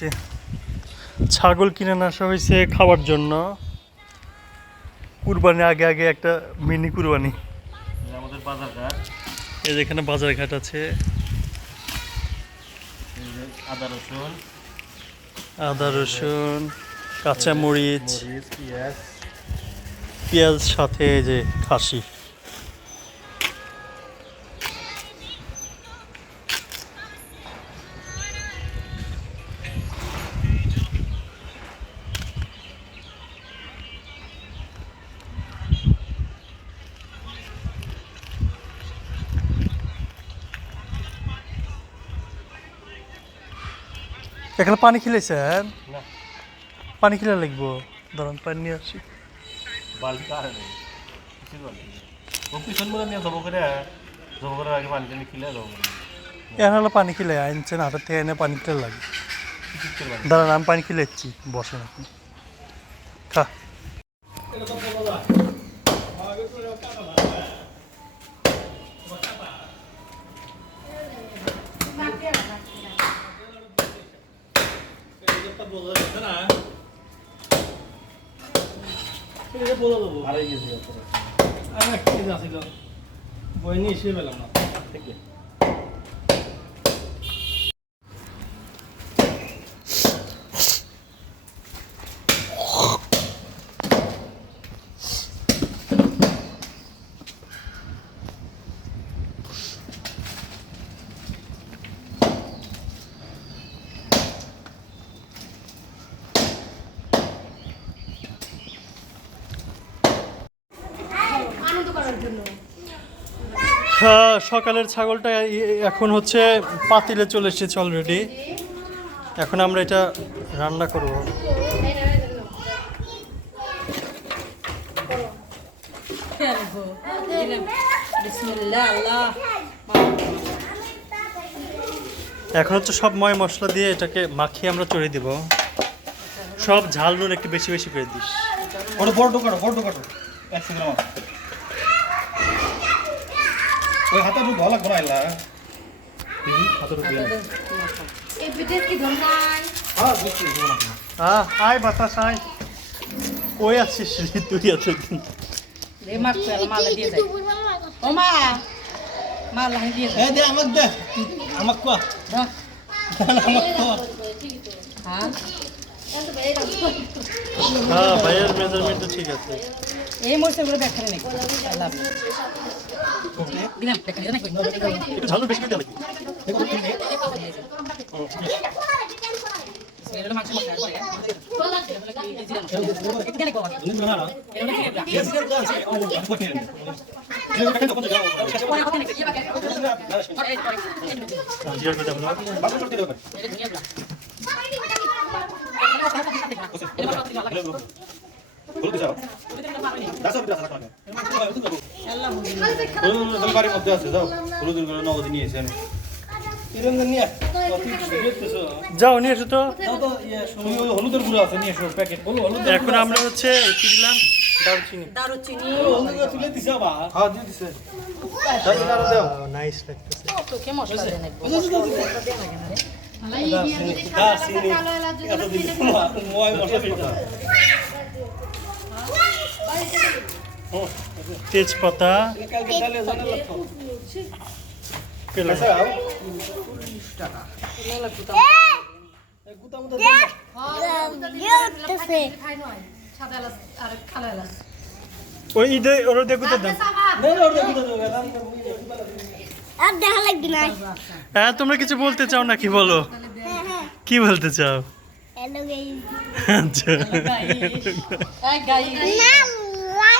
যে ছাগল কিনে আসা হয়েছে খাওয়ার জন্য। কুরবানি আগে আগে একটা মিনি কুরবানি। আমাদের বাজার ঘাট। এই যে এখানে বাজার ঘাট আছে। আদা রসুন। আদা রসুন কাঁচা মরিচ মরিচ পেঁয়াজ। পেঁয়াজ সাথে এই যে খাসি। এখানে পানি খেলেছেন না। পানি খেলে লাগবো। দাঁড়ান পানি নিয়ে আসি। এখানে পানি খেলে আনছেন হাটের থেকে এনে পানি খেলে লাগে। দাঁড়ান আমি পানি খেলে এসছি বসেন আপনি। খা। আড়াই কেজি আছে। বই নিয়ে এসে পেলাম না। থেকে আনন্দ সকালের ছাগলটা এখন হচ্ছে পাতিলে চলে এসেছে অলরেডি এখন আমরা এটা রান্না করব। এখন হচ্ছে সব ময় মশলা দিয়ে এটাকে মাখিয়ে আমরা চড়ে দিব। সব ঝাল নুন একটু বেশি বেশি করে দিস। বড় বড় ঢোকাটো বড় ঢোকাটো একশো গ্রাম। ওই হাতে একটু ধোয়া লাগবে না। হ্যাঁ হ্যাঁ আয় বাতাস আয় ওই আছিস তুই আছিস রে মাছ মাল দিয়ে যায় ও মা মাল হাই দিয়ে যায় এই দে আমাক দে। আমাক কো দাও। আমাক কো হ্যাঁ হ্যাঁ ভাইয়ের মেজারমেন্ট ঠিক আছে। এই মরছে গুলো ব্যাখ্যা নেই আল্লাহ দিলাম ব্যাখ্যা নেই একটু ঝাল নুন বেশি করে দেওয়া মশলা কো কি কি পরে পরে জিয়ার করে দেবো না? আল্লাহ বাড়ির যাও নিয়ে এসে তো তুমি হলুদের গুঁড়ো আছে নিয়ে প্যাকেট বলো হলুদ এখন আমরা হচ্ছে কি দিলাম দারুচিনি দারুচিনি হ্যাঁ দিয়ে দিছে নাইস লাগতেছে মশলা দেন একবার দারচিনি এত দিছে মই মশলা দিতে কালো এলাচ ওই ঈদে ওরা দেখো তো দাম আর দেখা লাগবে না হ্যাঁ তোমরা কিছু বলতে চাও নাকি বলো? কি বলতে চাও? হ্যালো গাইস আচ্ছা। এই গাই না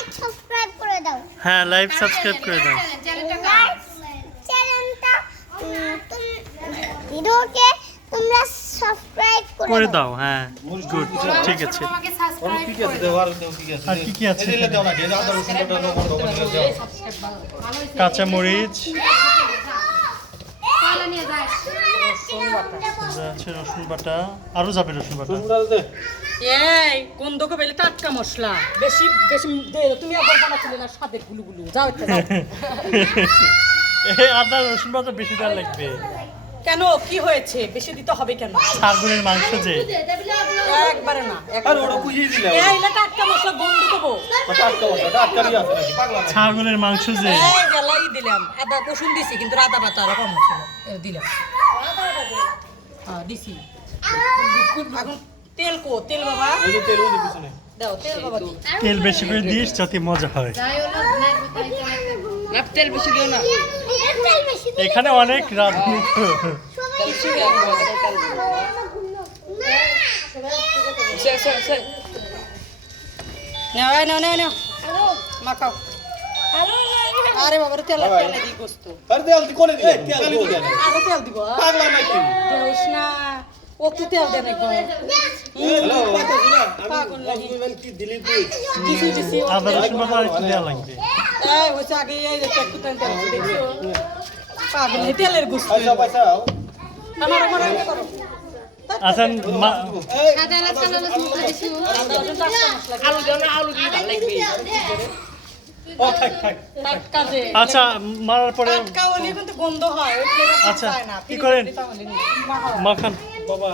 লাইক সাবস্ক্রাইব করে দাও। হ্যাঁ লাইভ সাবস্ক্রাইব করে দাও। চ্যানেলটা ভিডিওকে তোমরা সাবস্ক্রাইব করে দাও। হ্যাঁ গুড ঠিক আছে। আমাকে কি আছে দেও। আর কি কি আছে? এদিকে আদা বাটা আছে রসুন বাটা আরও যাবে রসুন বাটা। এই বেলে টাটকা মশলা। বেশি বেশি তুমি একবার বানাচ্ছিলে না সাদে গুলু গুলু যাও একটা যাও। আদা রসুন বাটা বেশি দেওয়া লাগবে। কেন? কি হয়েছে? বেশি দিতে হবে কেন? ছাগলের মাংস যে। একবারে না আর একবারে ওটা দিলে এই না টাটকা মশলা বন্ধ দেবো টাটকা মশলা আছে। পাগলা ছাগলের মাংস যে। এই গেলাই দিলাম। আদা রসুন দিছি কিন্তু আদা বাটা আরও কম ছিল এই দিলাম। হ্যাঁ দিছি। এখন তেল কো তেল বাবা। ওই যে তেল ওই পিছনে। দাও তেল বাবা। তেল বেশি করে দিস যাতে মজা হয়। তেল বেশি দিও না। এখানে অনেক রাঁধুনি তো। নাও এই নাও নাও নাও। মাখাও। আরে বাবা তেল তেল দি গোস্ত। আরে তেল দি কোনে দিলে? তেল দি দিলে। আরও তেল দিব। পাগলা নাকি? দেউস না। ও তো তেল দেন একবার হ্যালো পাগল আমি নাকি। বলবেন কি দিলি তুই? দিছি আদা রসুন বাটা আর দেওয়া লাগবে। এই হচ্ছে আগে এই যে একটু তেল তেল দেখছ? পাগল এই তেলের গোস্ত। পয়সা পয়সা আমার আমার করো। আচ্ছা মশলা আলু আলু দিয়ে ভালো লাগবে। ও থাক থাক। আচ্ছা মারার পরে কিন্তু গন্ধ হয় আচ্ছা, কি করেন? মাখান বাবা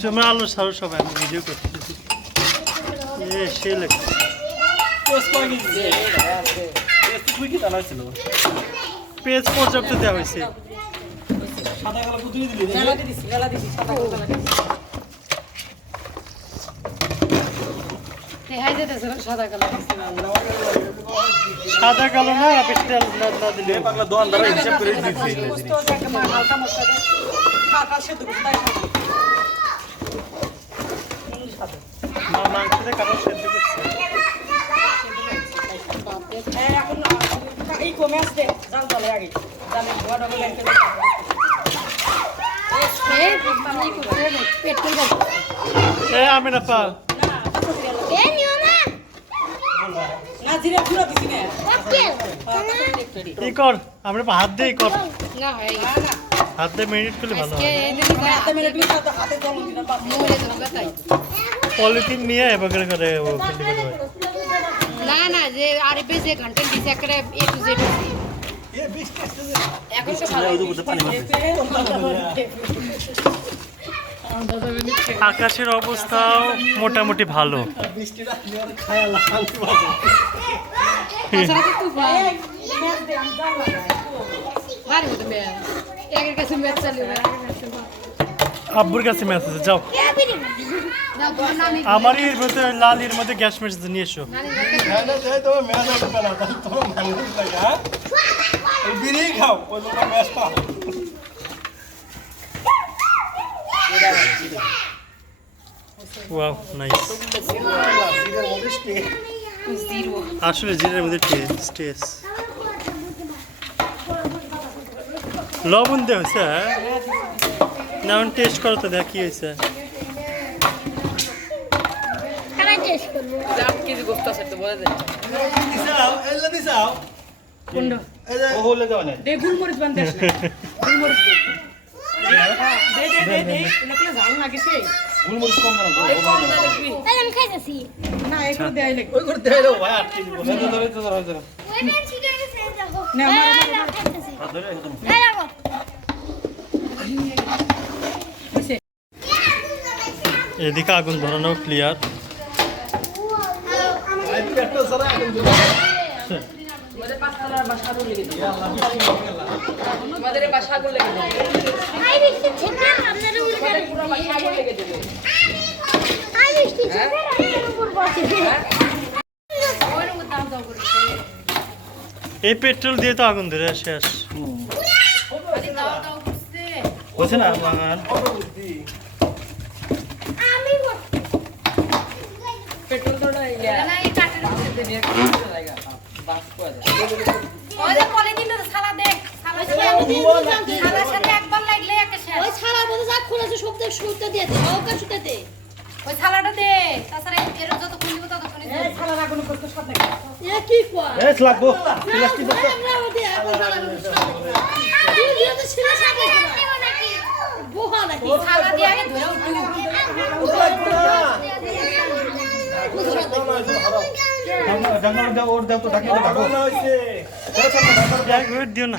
দিয়ে আলু সারু সব আমি ভিডিও করতেছি। এ সে লাগে পেঁয়াজ পর্যাপ্ত দেওয়া হয়েছে। সাদা কালো বুঝিয়ে দিলি গেলা দিছি গেলা দিছি সাদা গেলা দিছি দেখাই যেতেছে সাদা কালো সাদা কালো না বেশি তেল না না দিলে পাগলা দোকানদার হিসাব করে দিছে গোস্ত দেখ মা হালকা মশলা দে কাটা সেদ্ধ করে তাই খাব। হুম, সাদা। মা মাংসতে কাটা সেদ্ধ করছে এই এখন আহ, এই কমে আসছে। জাল জালে আগে। জালে ধোয়া ডবে লেগে এই পানি করতে পেট্রোল দাও এ আমি না পা ই কর? আমরা হাত দিয়ে কর। না হয় না না। হাত দিয়ে মেরিনেট করলে ভালো হয়। তাই পলিথিন নিয়ে এবার করে করে ও ফেলতে পারবে না না যে আরবে যে ঘণ্টা দিছে একটা এ টু জেড এখন তো ভালো। আকাশের অবস্থাও মোটামুটি ভালো। বৃষ্টিটা আব্বুর কাছে মেসেজ যাও। আমারই এর মধ্যে লালির মধ্যে গ্যাস মেসেজ নিয়ে এসো। হ্যাঁ হ্যাঁ ওয়াও নাইস আসলে জিরের মধ্যে লবণ দেওয়া হয়েছে না টেস্ট করো তো দেখ কি হয়েছে। কারা ছেকা আগুন ধরানো ক্লিয়ার এই পেট্রোল দিয়ে তো আগুন ধরে শেষ। বসে না ওই ছালাটা দে তাছাড়া এর যত খুলবো তত খুলি এই ছালা রাখুন করতে সব নাই এ কি কয় এ লাগবো। প্লাস্টিক করতে আমরা ওতে এখন ছালা করতে সব তুই দিয়ে তো ছিলা ছালা দিব নাকি? বোহা নাকি? ছালা দিয়ে আগে ধরে উঠবো। দিও না